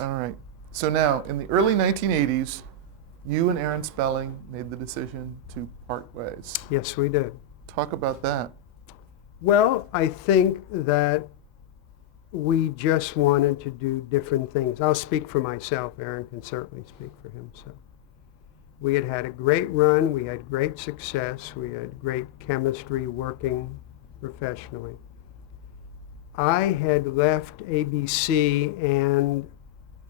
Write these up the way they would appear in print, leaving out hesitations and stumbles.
All right. So now, in the early 1980s, you and Aaron Spelling made the decision to part ways. Yes, we did. Talk about that. Well, I think that we just wanted to do different things. I'll speak for myself. Aaron can certainly speak for himself. We had had a great run. We had great success. We had great chemistry working professionally. I had left ABC and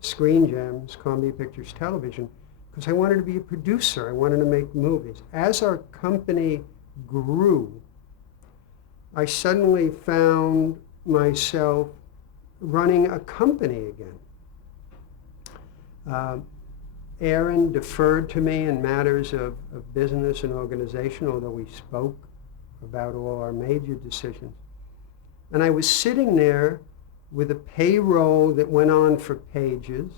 Screen Gems, Columbia Pictures Television, because I wanted to be a producer. I wanted to make movies. As our company grew, I suddenly found myself running a company again. Aaron deferred to me in matters of business and organization, although we spoke about all our major decisions. And I was sitting there with a payroll that went on for pages,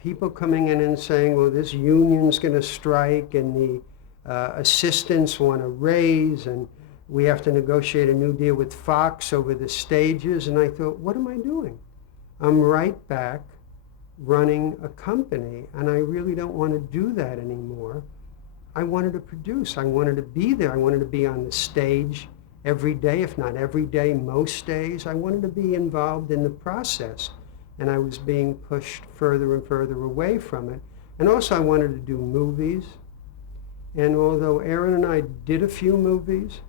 people coming in and saying, well, this union's going to strike, and the assistants want a raise, and we have to negotiate a new deal with Fox over the stages. And I thought, what am I doing? I'm right back running a company, and I really don't want to do that anymore. I wanted to produce. I wanted to be there. I wanted to be on the stage every day, if not every day, most days. I wanted to be involved in the process, and I was being pushed further and further away from it. And also I wanted to do movies, and although Aaron and I did a few movies,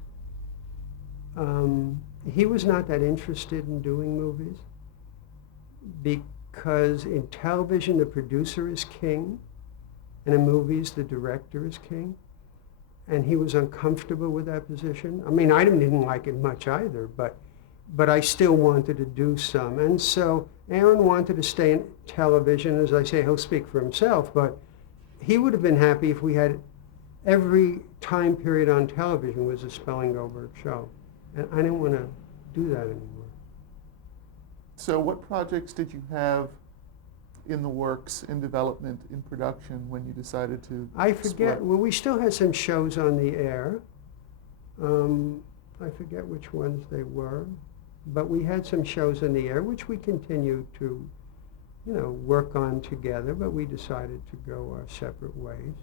he was not that interested in doing movies, because in television the producer is king, and in movies the director is king. And he was uncomfortable with that position. I mean, I didn't like it much either, but I still wanted to do some. And so Aaron wanted to stay in television. As I say, he'll speak for himself, but he would have been happy if we had every time period on television was a Spelling Goldberg show. And I didn't want to do that anymore. So what projects did you have in the works, in development, in production, when you decided to I forget. split? Well, we still had some shows on the air. I forget which ones they were, but we had some shows on the air, which we continued to, work on together, but we decided to go our separate ways.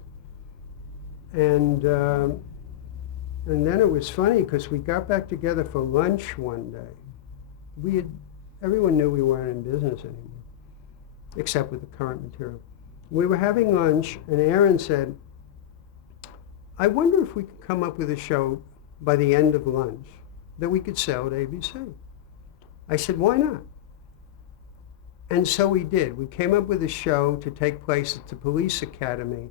And then it was funny, because we got back together for lunch one day. Everyone knew we weren't in business anymore, except with the current material. We were having lunch, and Aaron said, I wonder if we could come up with a show by the end of lunch that we could sell at ABC. I said, why not? And so we did. We came up with a show to take place at the police academy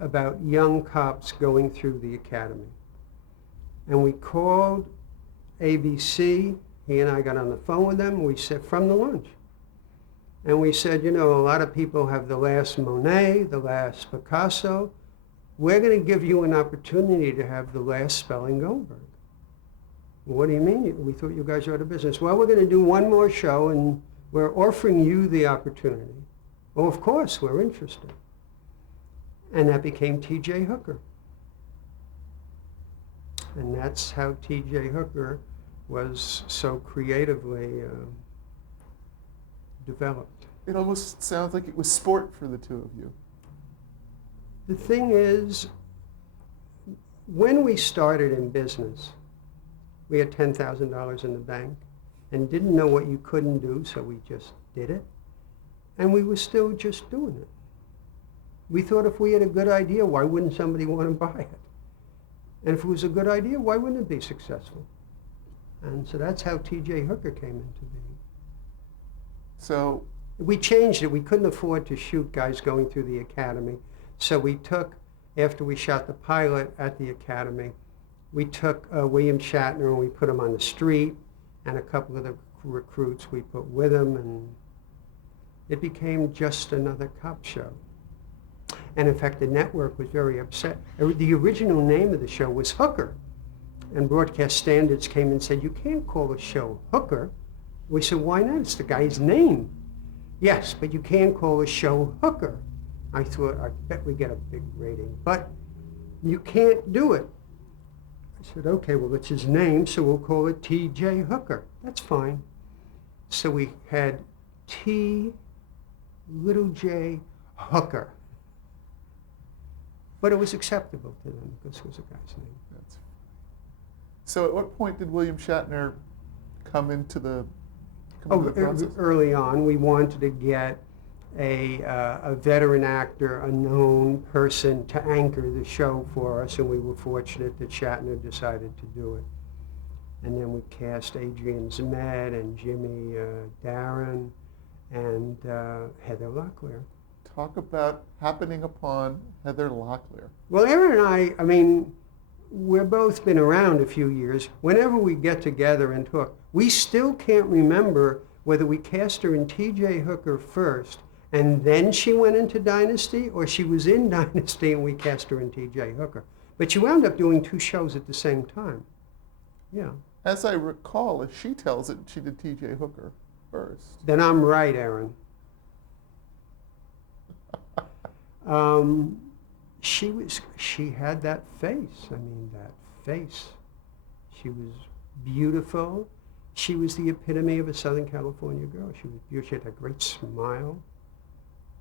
about young cops going through the academy. And we called ABC. He and I got on the phone with them. We said, from the lunch. And we said, a lot of people have the last Monet, the last Picasso. We're going to give you an opportunity to have the last Spelling Goldberg. What do you mean? We thought you guys were out of business. Well, we're going to do one more show, and we're offering you the opportunity. Oh, of course, we're interested. And that became T.J. Hooker. And that's how T.J. Hooker was so creatively developed. It almost sounds like it was sport for the two of you. The thing is, when we started in business, we had $10,000 in the bank and didn't know what you couldn't do, so we just did it. And we were still just doing it. We thought if we had a good idea, why wouldn't somebody want to buy it? And if it was a good idea, why wouldn't it be successful? And so that's how T.J. Hooker came into being. So we changed it. We couldn't afford to shoot guys going through the academy. So we took, after we shot the pilot at the academy, we took William Shatner and we put him on the street, and a couple of the recruits we put with him, and it became just another cop show. And in fact, the network was very upset. The original name of the show was Hooker. And Broadcast Standards came and said, you can't call a show Hooker. We said, why not? It's the guy's name. Yes, but you can't call a show Hooker. I thought, I bet we get a big rating. But you can't do it. I said, okay, well, it's his name, so we'll call it T.J. Hooker. That's fine. So we had T little J Hooker. But it was acceptable to them because it was a guy's name. That's, so at what point did William Shatner come into the process? Early on, we wanted to get a veteran actor, a known person to anchor the show for us, and we were fortunate that Shatner decided to do it. And then we cast Adrian Zmed and Jimmy Darren and Heather Locklear. Talk about happening upon Heather Locklear. Well, Aaron and I mean, we've both been around a few years. Whenever we get together and talk, we still can't remember whether we cast her in T.J. Hooker first and then she went into Dynasty, or she was in Dynasty and we cast her in T.J. Hooker. But she wound up doing 2 shows at the same time. Yeah. As I recall, as she tells it, she did T.J. Hooker first. Then I'm right, Aaron. She had that face. I mean, that face. She was beautiful. She was the epitome of a Southern California girl. She was beautiful. She had a great smile.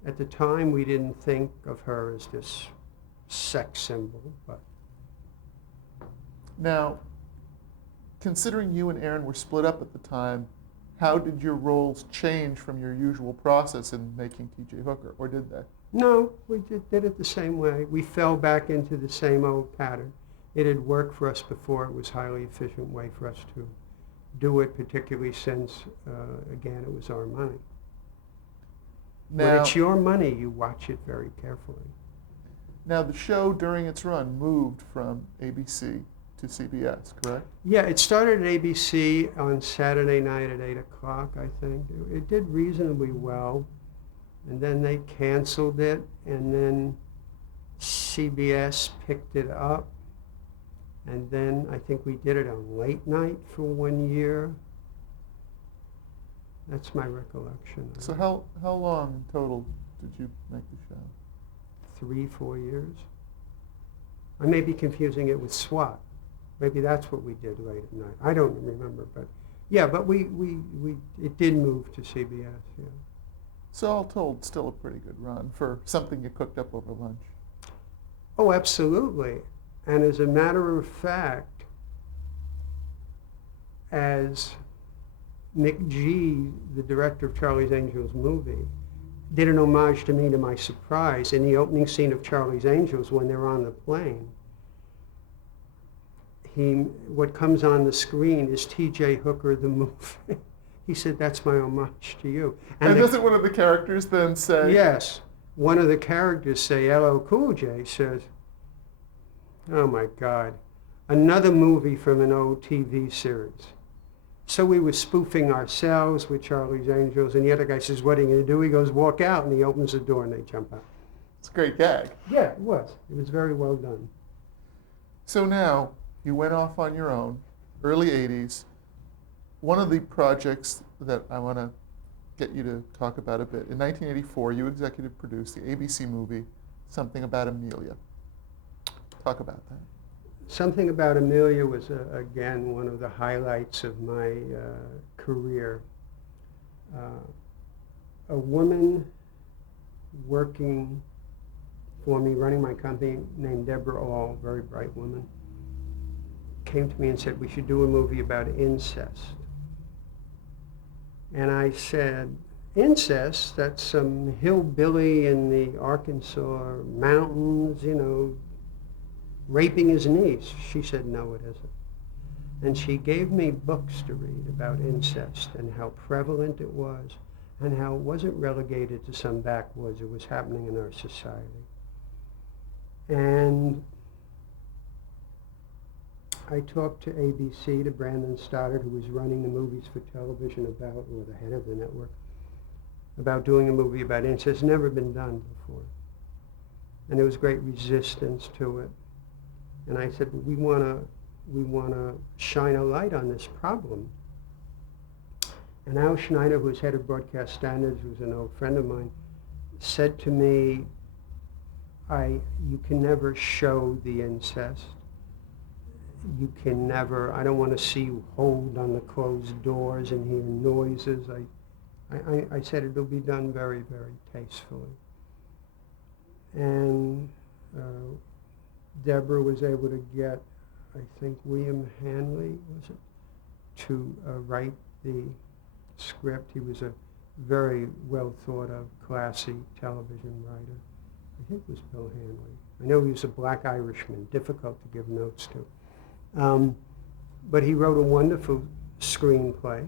At the time, we didn't think of her as this sex symbol, but. Now, considering you and Aaron were split up at the time, how did your roles change from your usual process in making T.J. Hooker, or did they? No, we did it the same way. We fell back into the same old pattern. It had worked for us before. It was a highly efficient way for us to do it, particularly since, again, it was our money. Now, when it's your money, you watch it very carefully. Now, the show, during its run, moved from ABC to CBS, correct? Yeah, it started at ABC on Saturday night at 8 o'clock, I think. It did reasonably well. And then they canceled it, and then CBS picked it up. And then I think we did it on late night for 1 year. That's my recollection. So how long in total did you make the show? 3-4 years. I may be confusing it with SWAT. Maybe that's what we did late at night. I don't remember, but yeah, but it did move to CBS, yeah. So all told, still a pretty good run for something you cooked up over lunch. Oh, absolutely. And as a matter of fact, as Nick G., the director of Charlie's Angels movie, did an homage to me, to my surprise, in the opening scene of Charlie's Angels when they're on the plane. What comes on the screen is T.J. Hooker, the movie. He said, "That's my homage to you." And doesn't one of the characters then say? Yes. One of the characters say, LL Cool J says, "Oh my God, another movie from an old TV series." So we were spoofing ourselves with Charlie's Angels, and the other guy says, "What are you going to do?" He goes, "Walk out," and he opens the door and they jump out. It's a great gag. Yeah, it was. It was very well done. So now, you went off on your own, early 80s. One of the projects that I want to get you to talk about a bit, in 1984, you executive produced the ABC movie, Something About Amelia. Talk about that. Something About Amelia was, again, one of the highlights of my career. A woman working for me, running my company, named Deborah All, very bright woman, came to me and said, "We should do a movie about incest." And I said, "Incest? That's some hillbilly in the Arkansas mountains, raping his niece." She said, "No, it isn't." And she gave me books to read about incest and how prevalent it was and how it wasn't relegated to some backwoods. It was happening in our society. And I talked to ABC, to Brandon Stoddard, who was running the movies for television or the head of the network, about doing a movie about incest. It's never been done before. And there was great resistance to it. And I said, we want to shine a light on this problem. And Al Schneider, who's head of broadcast standards, who's an old friend of mine, said to me, you can never show the incest. You can never, I don't want to see you hold on the closed doors and hear noises. I said it'll be done very, very tastefully. And Deborah was able to get, I think, William Hanley, was it, to write the script. He was a very well thought of, classy television writer. I think it was Bill Hanley. I know he was a black Irishman, difficult to give notes to. But he wrote a wonderful screenplay.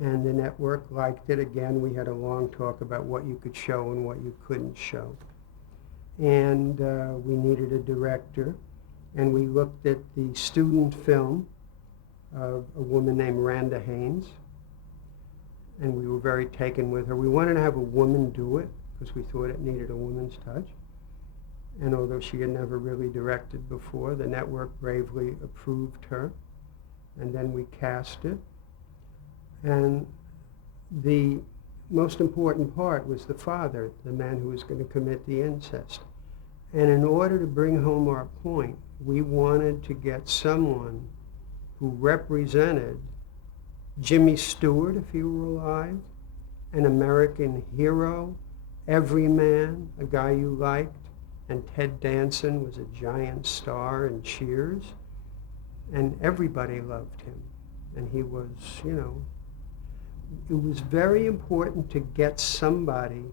And the network liked it. Again, we had a long talk about what you could show and what you couldn't show. And we needed a director. And we looked at the student film of a woman named Randa Haynes. And we were very taken with her. We wanted to have a woman do it because we thought it needed a woman's touch. And although she had never really directed before, the network bravely approved her. And then we cast it. And the most important part was the father, the man who was going to commit the incest. And in order to bring home our point, we wanted to get someone who represented Jimmy Stewart, if he were alive, an American hero, everyman, a guy you liked, and Ted Danson was a giant star in Cheers, and everybody loved him. And he was, you know, it was very important to get somebody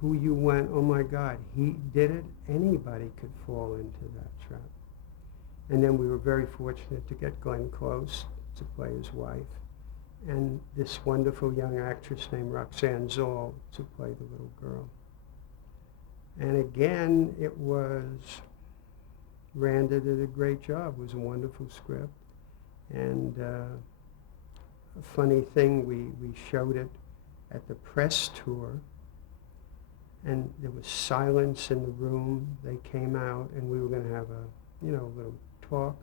who you went, oh my God, he did it. Anybody could fall into that trap. And then we were very fortunate to get Glenn Close to play his wife, and this wonderful young actress named Roxanne Zoll to play the little girl. And again, it was, Randa did a great job. It was a wonderful script. And a funny thing, we showed it at the press tour, and there was silence in the room. They came out, and we were going to have a, you know, little talk.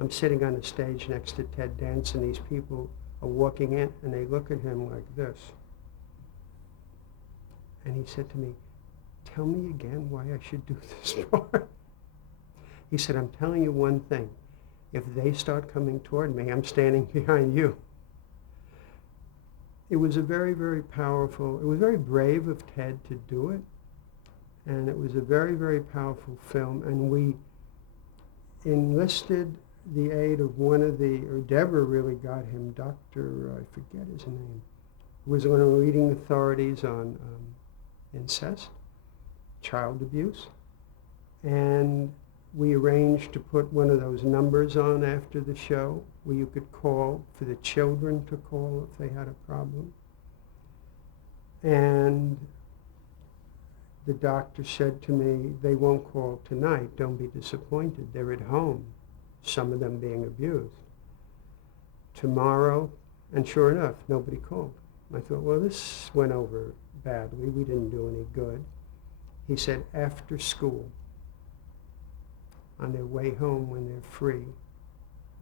I'm sitting on the stage next to Ted Danson. These people are walking in, and they look at him like this. And he said to me, tell me again why I should do this part. He said, I'm telling you one thing. If they start coming toward me, I'm standing behind you. It was a very, very powerful, it was very brave of Ted to do it. And it was a very, very powerful film. And we enlisted the aid of one of the, or Deborah really got him, Dr., I forget his name, who was one of the leading authorities on incest, child abuse. And we arranged to put one of those numbers on after the show where you could call for the children to call if they had a problem. And the doctor said to me, they won't call tonight, don't be disappointed, they're at home, some of them being abused. Tomorrow, and sure enough, nobody called. I thought, well, this went over badly, we didn't do any good. He said, after school, on their way home when they're free,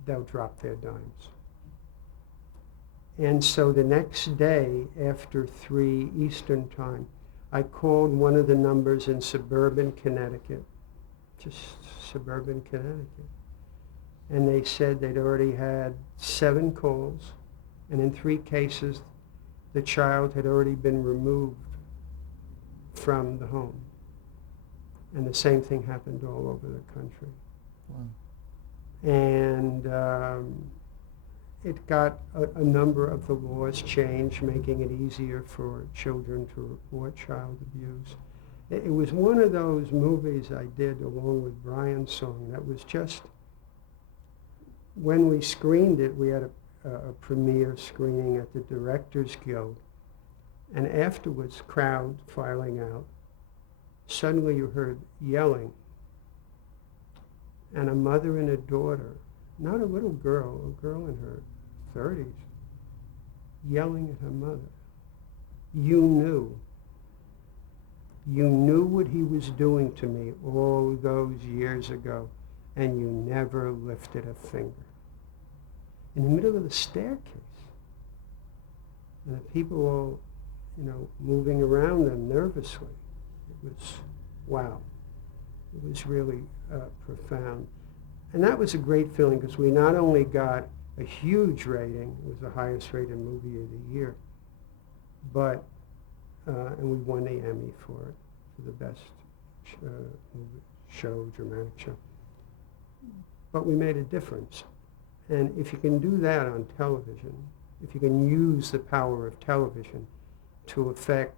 they'll drop their dimes. And so the next day, after 3 Eastern time, I called one of the numbers in suburban Connecticut, just suburban Connecticut. And they said they'd already had 7 calls, and in 3 cases, the child had already been removed from the home. And the same thing happened all over the country. Wow. And it got a number of the laws changed, making it easier for children to report child abuse. It was one of those movies I did along with Brian's song that was just, when we screened it, we had a premiere screening at the Directors Guild. And afterwards, crowd filing out. Suddenly you heard yelling. And a mother and a daughter, not a little girl, a girl in her 30s, yelling at her mother. You knew what he was doing to me all those years ago, and you never lifted a finger. In the middle of the staircase. And the people all, moving around them nervously. It was, wow. It was really profound. And that was a great feeling because we not only got a huge rating. It was the highest rated movie of the year. But, and we won the Emmy for it, for the best movie, show, dramatic show. But we made a difference. And if you can do that on television, if you can use the power of television to affect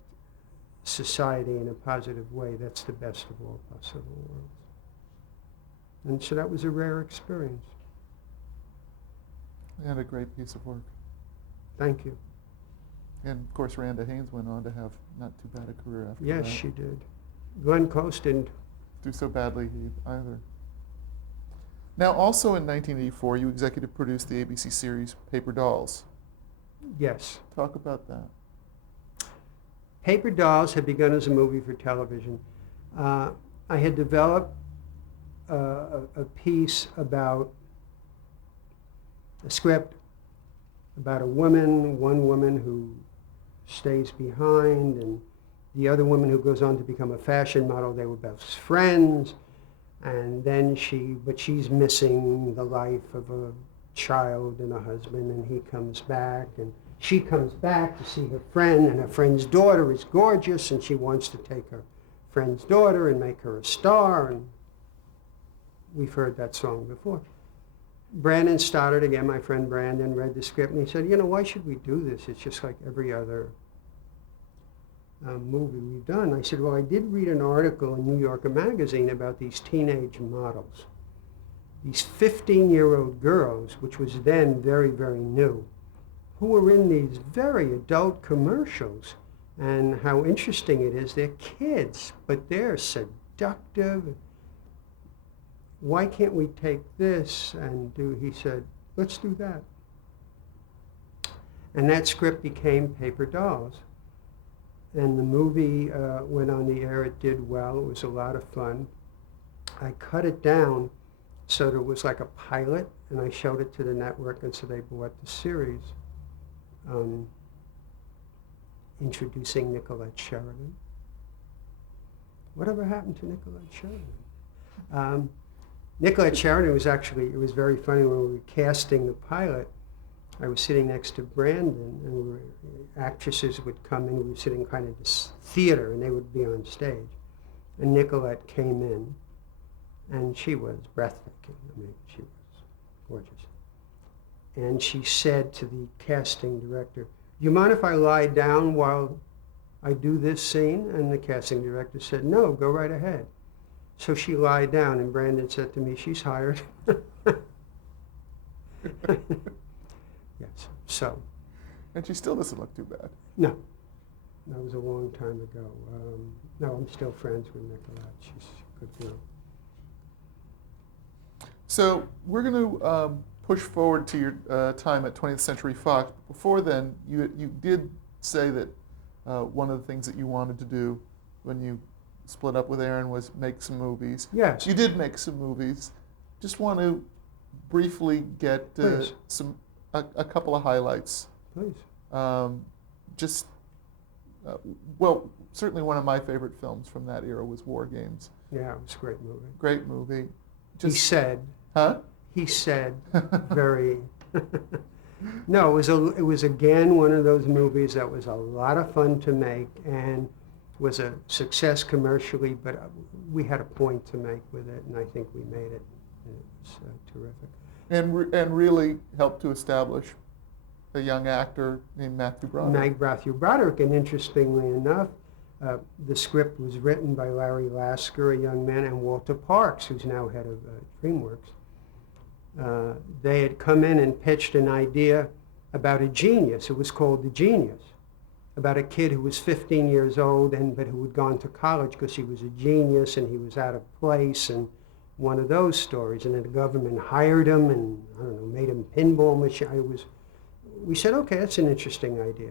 society in a positive way, that's the best of all possible worlds. And so that was a rare experience. And a great piece of work. Thank you. And of course, Randa Haynes went on to have not too bad a career after that. Yes, she did. Glenn Close didn't. Do so badly either. Now, also in 1984, you executive produced the ABC series Paper Dolls. Yes. Talk about that. Paper Dolls had begun as a movie for television. I had developed a piece about a script about one woman who stays behind, and the other woman who goes on to become a fashion model. They were best friends, and then she's missing the life of a child and a husband, and he comes back, and she comes back to see her friend, and her friend's daughter is gorgeous, and she wants to take her friend's daughter and make her a star, and we've heard that song before. Brandon Stoddard, again, my friend Brandon, read the script, and he said, why should we do this? It's just like every other movie we've done. I said, well, I did read an article in New Yorker magazine about these teenage models, these 15-year-old girls, which was then very, very new, who were in these very adult commercials, and how interesting it is. They're kids, but they're seductive. Why can't we take this and he said, let's do that. And that script became Paper Dolls. And the movie went on the air. It did well. It was a lot of fun. I cut it down so that it was like a pilot, and I showed it to the network, and so they bought the series. Introducing Nicolette Sheridan. Whatever happened to Nicolette Sheridan? Nicolette Sheridan was actually, it was very funny when we were casting the pilot. I was sitting next to Brandon, and actresses would come in. We were sitting kind of this theater, and they would be on stage. And Nicolette came in, and she was breathtaking. I mean, she was gorgeous. And she said to the casting director, do you mind if I lie down while I do this scene? And the casting director said, no, go right ahead. So she lied down, and Brandon said to me, she's hired. Yes, so. And she still doesn't look too bad. No, that was a long time ago. No, I'm still friends with Nicolette. She's a good girl. So we're going to push forward to your time at 20th Century Fox. Before then, you did say that one of the things that you wanted to do when you split up with Aaron was make some movies. Yes. You did make some movies. Just want to briefly get a couple of highlights. Please. Well, certainly one of my favorite films from that era was War Games. Yeah, it was a great movie. Great movie. He said. Huh? He said very. No, it was again one of those movies that was a lot of fun to make and was a success commercially, but we had a point to make with it, and I think we made it, and it was terrific. And really helped to establish a young actor named Matthew Broderick. Matthew Broderick, and interestingly enough, the script was written by Larry Lasker, a young man, and Walter Parks, who's now head of DreamWorks. They had come in and pitched an idea about a genius. It was called The Genius, about a kid who was 15 years old but who had gone to college because he was a genius and he was out of place, and one of those stories. And then the government hired him and, I don't know, made him pinball machine. We said, okay, that's an interesting idea.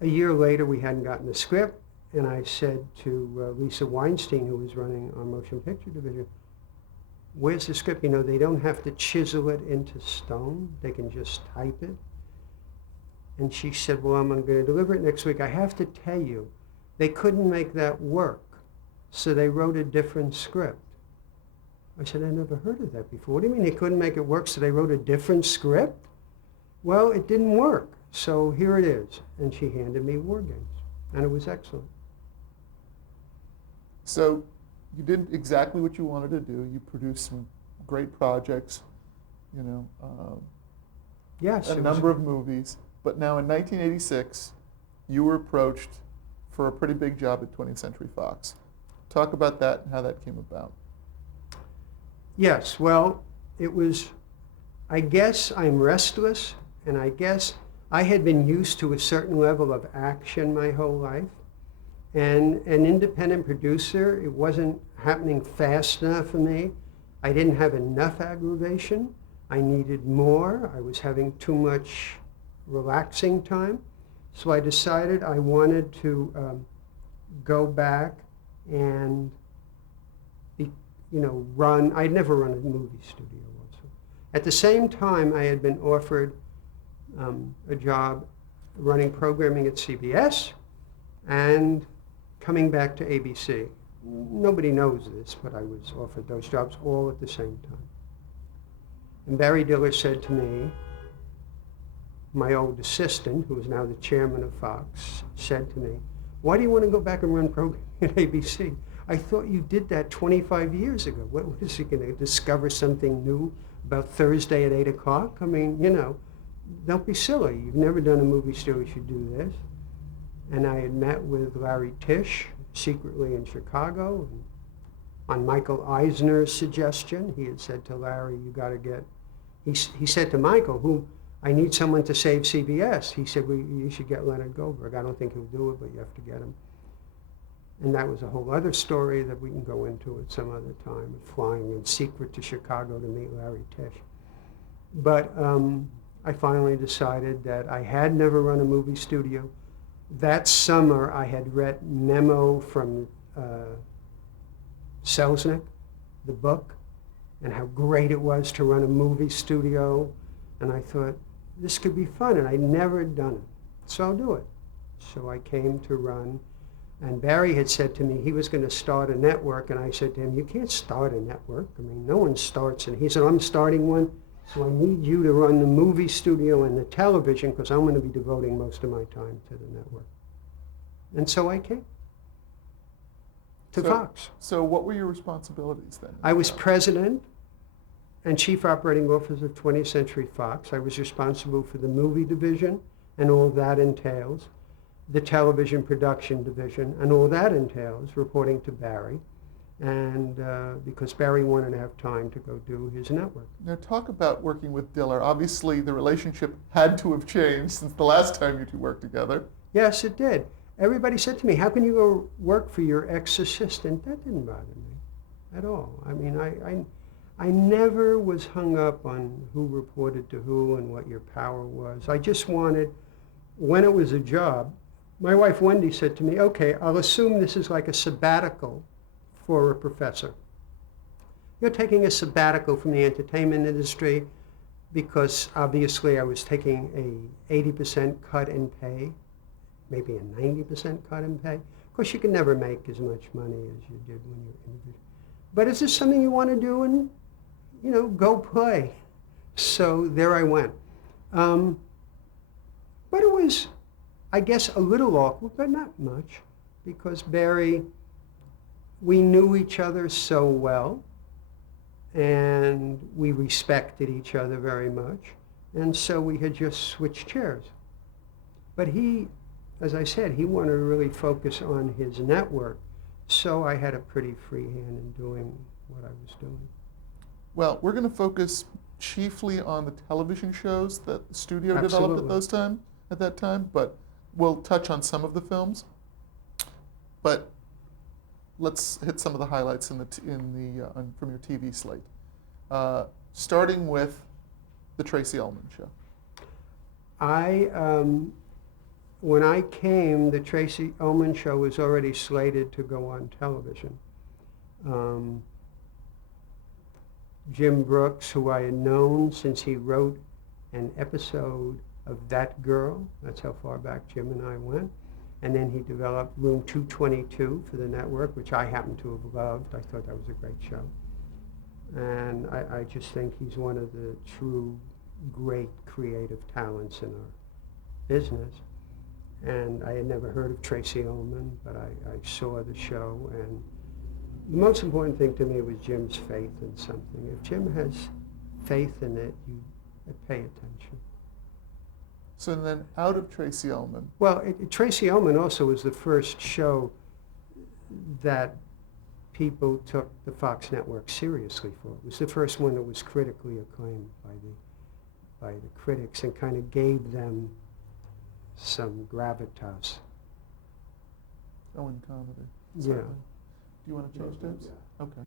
A year later, we hadn't gotten the script, and I said to Lisa Weinstein, who was running our motion picture division, where's the script? They don't have to chisel it into stone. They can just type it. And she said, well, I'm going to deliver it next week. I have to tell you, they couldn't make that work, so they wrote a different script. I said, I never heard of that before. What do you mean they couldn't make it work, so they wrote a different script? Well, it didn't work, so here it is. And she handed me War Games, and it was excellent. So you did exactly what you wanted to do. You produced some great projects, you know, Yes, a number of movies. But now in 1986, you were approached for a pretty big job at 20th Century Fox. Talk about that and how that came about. Yes, well, it was, I guess I'm restless, and I guess I had been used to a certain level of action my whole life. And an independent producer, it wasn't happening fast enough for me. I didn't have enough aggravation. I needed more. I was having too much relaxing time. So I decided I wanted to go back and run. I'd never run a movie studio also. At the same time, I had been offered a job running programming at CBS and coming back to ABC. Nobody knows this, but I was offered those jobs all at the same time. And Barry Diller said to me, my old assistant, who is now the chairman of Fox, said to me, why do you want to go back and run programming at ABC? I thought you did that 25 years ago. What is he going to discover something new about Thursday at 8 o'clock? I mean, don't be silly. You've never done a movie studio, you should do this. And I had met with Larry Tisch secretly in Chicago. And on Michael Eisner's suggestion, he had said to Larry, you got to get, he said to Michael, I need someone to save CBS. He said, well, you should get Leonard Goldberg. I don't think he'll do it, but you have to get him. And that was a whole other story that we can go into at some other time, flying in secret to Chicago to meet Larry Tisch. But I finally decided that I had never run a movie studio. That summer, I had read Memo from Selznick, the book, and how great it was to run a movie studio. And I thought, this could be fun, and I'd never done it. So I'll do it. So I came to run, and Barry had said to me he was going to start a network, and I said to him, you can't start a network. I mean, no one starts. And he said, I'm starting one, so I need you to run the movie studio and the television, because I'm going to be devoting most of my time to the network. And so I came to Fox. So what were your responsibilities then? I was president and chief operating officer of 20th Century Fox. I was responsible for the movie division and all that entails, the television production division, and all that entails, reporting to Barry. And because Barry wanted to have time to go do his network. Now talk about working with Diller. Obviously the relationship had to have changed since the last time you two worked together. Yes, it did. Everybody said to me, how can you go work for your ex-assistant? That didn't bother me at all. I mean, I never was hung up on who reported to who and what your power was. I just wanted, when it was a job, my wife Wendy said to me, okay, I'll assume this is like a sabbatical for a professor. You're taking a sabbatical from the entertainment industry because obviously I was taking a 80% cut in pay, maybe a 90% cut in pay. Of course, you can never make as much money as you did when you're interviewed. But is this something you want to do? And, go play. So there I went. But it was, I guess, a little awkward, but not much, because Barry, we knew each other so well, and we respected each other very much, and so we had just switched chairs. But he, as I said, he wanted to really focus on his network, so I had a pretty free hand in doing what I was doing. Well, we're going to focus chiefly on the television shows that the studio developed at that time, but we'll touch on some of the films. But let's hit some of the highlights from your TV slate. Starting with the Tracy Ullman Show. When I came, the Tracy Ullman Show was already slated to go on television. Jim Brooks, who I had known since he wrote an episode of That Girl, that's how far back Jim and I went. And then he developed Room 222 for the network, which I happen to have loved. I thought that was a great show. And I just think he's one of the true great creative talents in our business. And I had never heard of Tracy Ullman, but I saw the show, and the most important thing to me was Jim's faith in something. If Jim has faith in it, you pay attention. So then out of Tracy Ullman. Well, Tracy Ullman also was the first show that people took the Fox network seriously for. It was the first one that was critically acclaimed by the critics and kind of gave them some gravitas. Oh, in comedy. Yeah. Certainly. Do you want to change, James? Yeah. Okay.